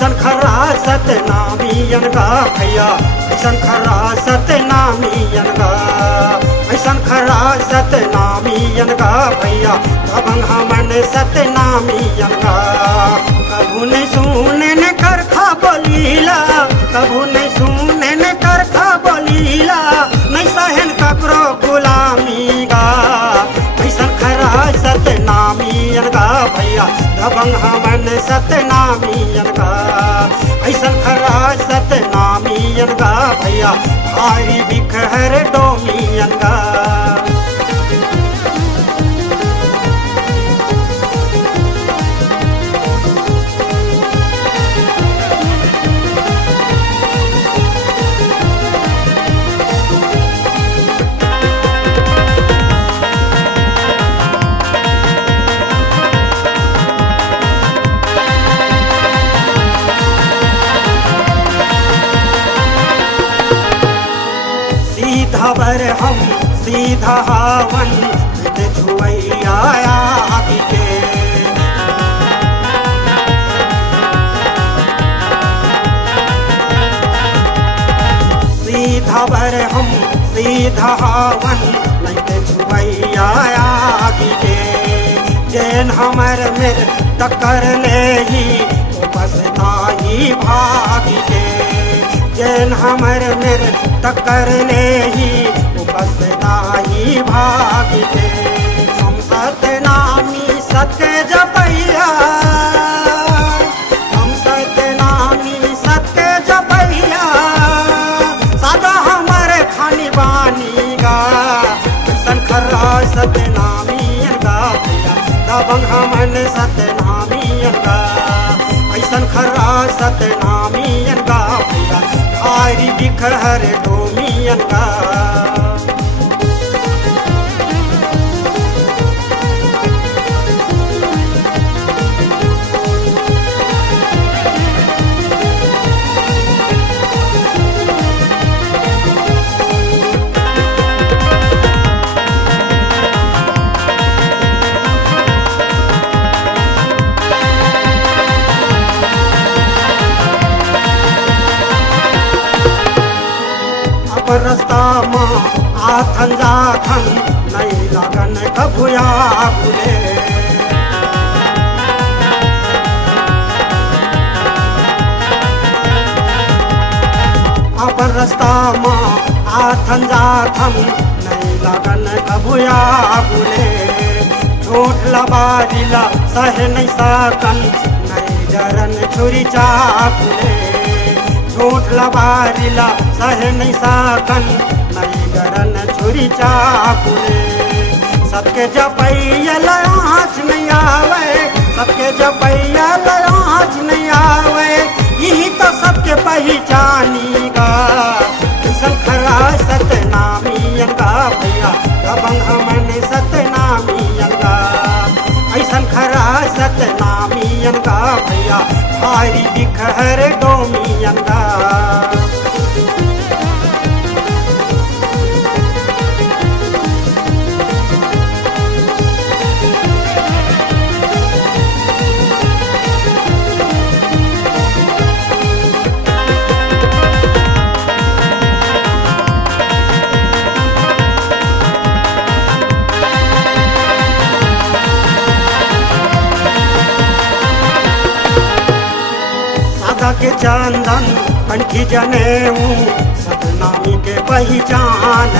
ऐसन खरा सतनामियन गा भैया, ऐसन खरा सतनामियन गा, ऐसन खरा सतनामियन गा भैया, दबंग हमन सतनामियन गा। कभू नहीं सुने न कर खा बोलीला, कभू नहीं सुने न कर खा बोलीला, नहीं सहन ककरो गुलामी गा। ऐसन खरा सतनामियन गा भैया, दबंग हमन सतनामियन गा। ऐसन खरा सतनामियन गा भैया, भारी बिखर डोमियन गा। सीधा बर हम सीधा हावन, छुवैया आदि के। सीधा बर हम सीधा हावन, छुवैया आदि के। जैन हमर मेर टक्कर ले ही तो बसताई भागी के। जैन हमर मेर टक्कर ले ही उपसदाई भागी के। हम सतनामी सत्य जपैया, हम सतनामी सत्य जपैया, सदा हमर खानी बानी गा। ऐसन खरा सतनामियन गा भैया, दबंग हमन सतनामियन गा। ऐसन खरा सतनामियन गा भैया, भारी बिखर डोमियन गा। रास्ता माँ आथन जाथन, नहीं लगन कभुया भूले। अपन रास्ता माँ आथन जाथन, नहीं लगन कभुया भूले। झूठ लबारिला सह नहीं सकन, नहीं डरन छुरी चाकुले। झूठ लबारिला सह नहीं सकन, नहीं डरन छुरी चाकुले। सबके जपैया लाज नहीं आवे, सबके जपैया लाज नहीं आवे, यही तो सबके पहचानी गा। ऐसन खरा सतनामियन गा भैया, दबंग हमन सतनामियन गा। ऐसन खरा सतनामियन गा भैया, भारी बिखर डोमियन गा। के चंदन कंठी जनेऊ, सतनामी के पहचान।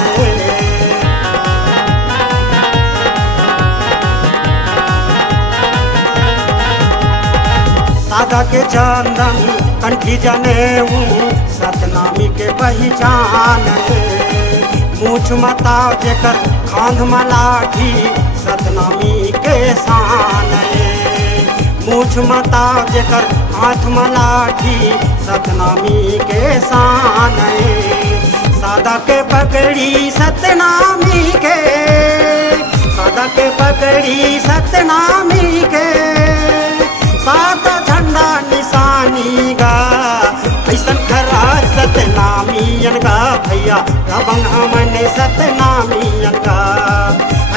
सादा के चंदन कंठी जनेऊ, सतनामी के पहचान। मूछ मताव जेकर खांध मलाठी, सतनामी के शान। मूछ मताव जेकर हाथ मलाठी, सतनामी के शान। सादा के पगड़ी सतनामी के, सादा के पगड़ी सतनामी के। सात झंडा निशानी गा, ऐसन खरा सतनामियन गा भैया, दबंग हमन सतनामियन गा।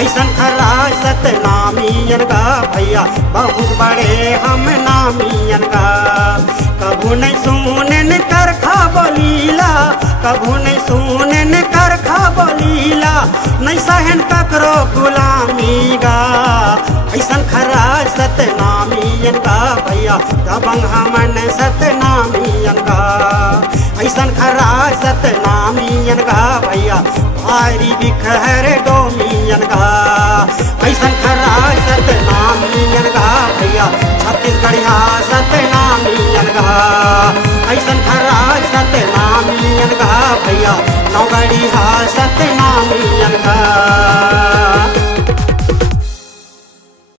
ऐसन खरा सतनामी नामियन गा भैया बहुत बड़े हम नामियन गा। कभू नहीं सुनन कर खा बोलीला, कभू नहीं सुनन कर खा बोलीला, नहीं सहन ककरो गुलामी गा। ऐसन खरा सतनामियन गा भैया दबंग हमन सतनामियन गा। ऐसन खरा सतनामियन गा भैया भारी बिखर डोमियन गा। ऐसन खरा सतनामियन गा भैया छत्तीसगढ़िया सतनामियन गा। ऐसन खरा सतनामियन गा भैया नौगढ़िया सतनामियन गा।